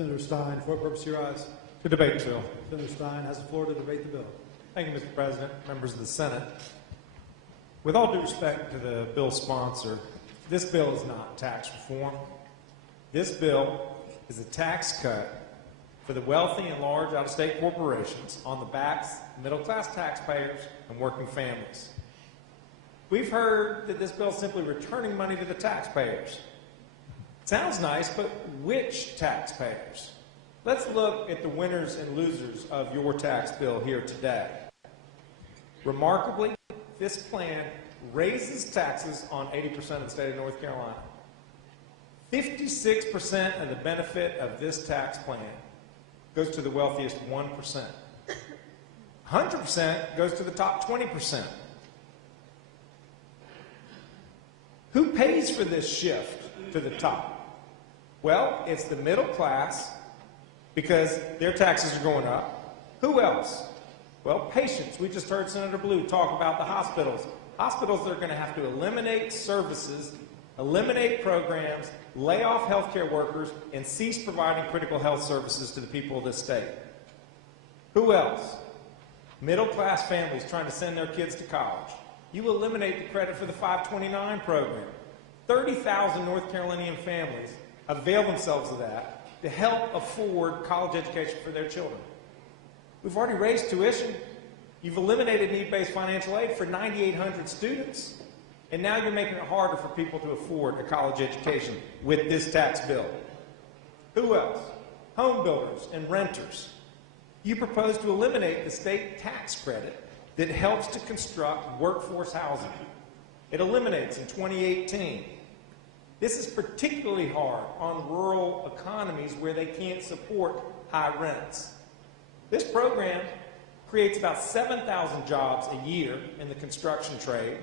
Senator Stein, for what purpose you rise? To debate the bill. Senator Stein has the floor to debate the bill. Thank you, Mr. President, members of the Senate. With all due respect to the bill's sponsor, this bill is not tax reform. This bill is a tax cut for the wealthy and large out-of-state corporations on the backs of middle-class taxpayers and working families. We've heard that this bill is simply returning money to the taxpayers. Sounds nice, but which taxpayers? Let's look at the winners and losers of your tax bill here today. Remarkably, this plan raises taxes on 80% of the state of North Carolina. 56% of the benefit of this tax plan goes to the wealthiest 1%. 100% goes to the top 20%. Who pays for this shift to the top? Well, it's the middle class, because their taxes are going up. Who else? Well, patients. We just heard Senator Blue talk about the hospitals. Hospitals that are going to have to eliminate services, eliminate programs, lay off healthcare workers, and cease providing critical health services to the people of this state. Who else? Middle-class families trying to send their kids to college. You eliminate the credit for the 529 program. 30,000 North Carolinian families avail themselves of that to help afford college education for their children. We've already raised tuition. You've eliminated need-based financial aid for 9,800 students. And now you're making it harder for people to afford a college education with this tax bill. Who else? Home builders and renters. You propose to eliminate the state tax credit that helps to construct workforce housing. It eliminates in 2018. This is particularly hard on rural economies where they can't support high rents. This program creates about 7,000 jobs a year in the construction trade,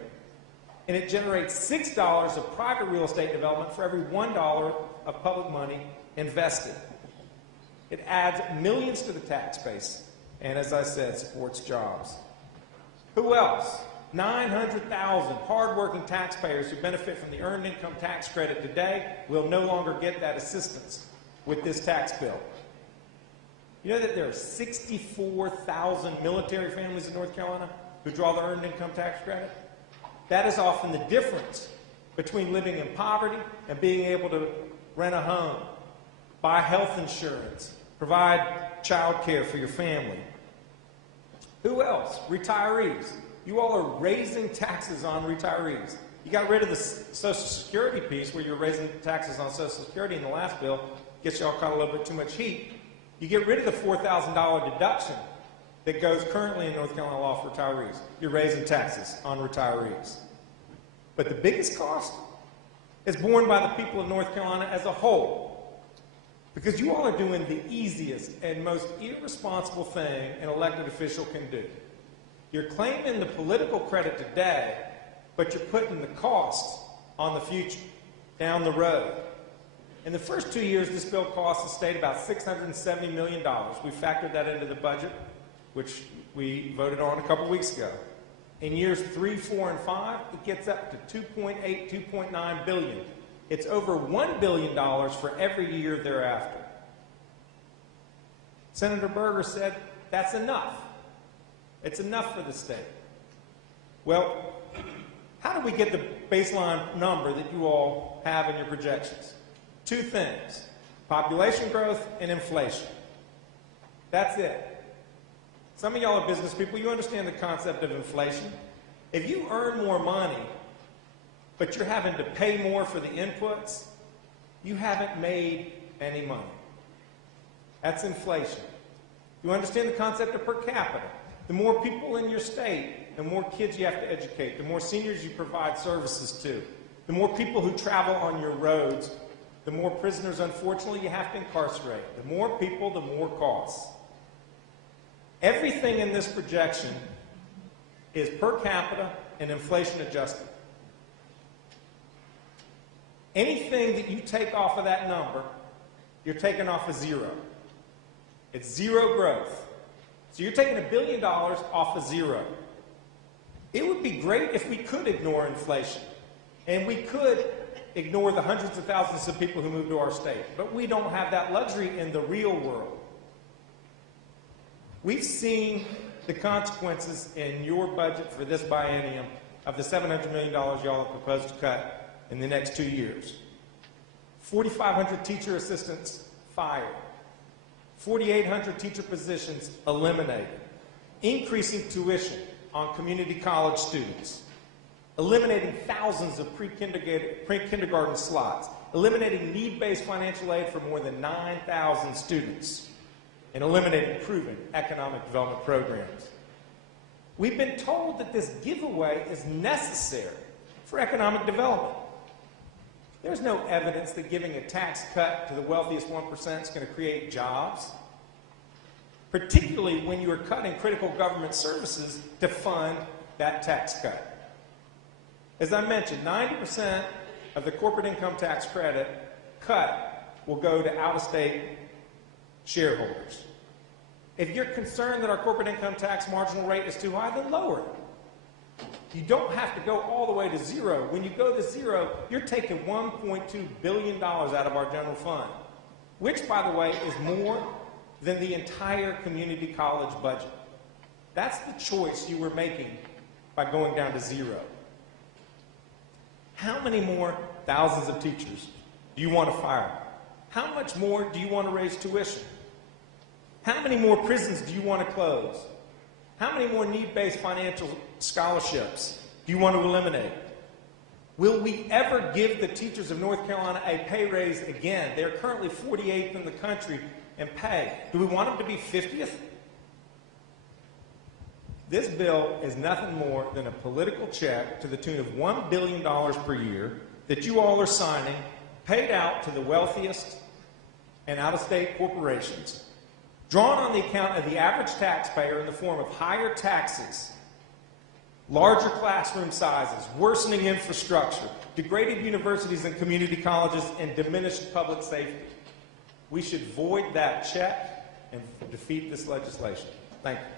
and it generates $6 of private real estate development for every $1 of public money invested. It adds millions to the tax base, and as I said, supports jobs. Who else? 900,000 hardworking taxpayers who benefit from the Earned Income Tax Credit today will no longer get that assistance with this tax bill. You know that there are 64,000 military families in North Carolina who draw the Earned Income Tax Credit? That is often the difference between living in poverty and being able to rent a home, buy health insurance, provide child care for your family. Who else? Retirees. You all are raising taxes on retirees. You got rid of the Social Security piece where you're raising taxes on Social Security in the last bill. Gets y'all caught a little bit too much heat. You get rid of the $4,000 deduction that goes currently in North Carolina law for retirees. You're raising taxes on retirees. But the biggest cost is borne by the people of North Carolina as a whole, because you all are doing the easiest and most irresponsible thing an elected official can do. You're claiming the political credit today, but you're putting the costs on the future, down the road. In the first 2 years, this bill costs the state about $670 million. We factored that into the budget, which we voted on a couple weeks ago. In years 3, 4, and 5, it gets up to $2.8, $2.9 billion. It's over $1 billion for every year thereafter. Senator Berger said that's enough. It's enough for the state. Well, how do we get the baseline number that you all have in your projections? Two things: population growth and inflation. That's it. Some of y'all are business people. You understand the concept of inflation. If you earn more money, but you're having to pay more for the inputs, you haven't made any money. That's inflation. You understand the concept of per capita. The more people in your state, the more kids you have to educate, the more seniors you provide services to, the more people who travel on your roads, the more prisoners, unfortunately, you have to incarcerate. The more people, the more costs. Everything in this projection is per capita and inflation adjusted. Anything that you take off of that number, you're taking off a zero. It's zero growth. So you're taking $1 billion off of zero. It would be great if we could ignore inflation, and we could ignore the hundreds of thousands of people who move to our state. But we don't have that luxury in the real world. We've seen the consequences in your budget for this biennium of the $700 million y'all have proposed to cut in the next 2 years. 4,500 teacher assistants fired. 4,800 teacher positions eliminated. Increasing tuition on community college students. Eliminating thousands of pre-kindergarten slots. Eliminating need-based financial aid for more than 9,000 students. And eliminating proven economic development programs. We've been told that this giveaway is necessary for economic development. There's no evidence that giving a tax cut to the wealthiest 1% is going to create jobs, particularly when you are cutting critical government services to fund that tax cut. As I mentioned, 90% of the corporate income tax credit cut will go to out-of-state shareholders. If you're concerned that our corporate income tax marginal rate is too high, then lower it. You don't have to go all the way to zero. When you go to zero, you're taking $1.2 billion out of our general fund, which, by the way, is more than the entire community college budget. That's the choice you were making by going down to zero. How many more thousands of teachers do you want to fire? How much more do you want to raise tuition? How many more prisons do you want to close? How many more need-based financial scholarships do you want to eliminate? Will we ever give the teachers of North Carolina a pay raise again? They're currently 48th in the country in pay. Do we want them to be 50th? This bill is nothing more than a political check to the tune of $1 billion per year that you all are signing, paid out to the wealthiest and out-of-state corporations, drawn on the account of the average taxpayer in the form of higher taxes, larger classroom sizes, worsening infrastructure, degraded universities and community colleges, and diminished public safety. We should void that check and defeat this legislation. Thank you.